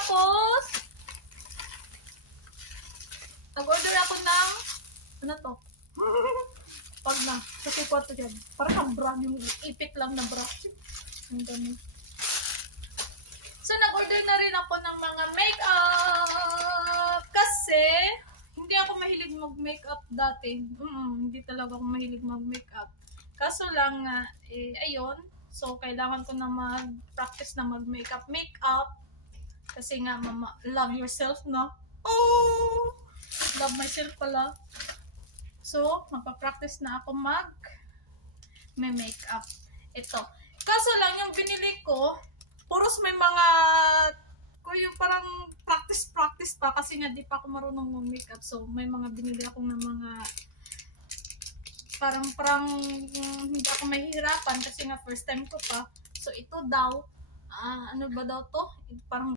Tapos, nag-order ako ng, ano to? Pag na, kasi ko ito dyan. Parang bra, yung ipit lang na bra. Ang dami. So, nag-order na rin ako ng mga makeup. Kasi, hindi ako mahilig mag-makeup dati. Hindi talaga ako mahilig mag-makeup. Kaso lang, ayun. So, kailangan ko na mag-practice na mag-makeup. Kasi nga, mama, love yourself, no? Oh! Love myself pala. So, magpa-practice na ako may makeup. Ito. Kaso lang, yung binili ko, puros may mga, yung parang practice pa kasi nga di pa ako marunong mag-makeup. So, may mga binili akong ng mga parang hindi ako mahihirapan kasi nga first time ko pa. So, ito daw, ano ba daw to? Parang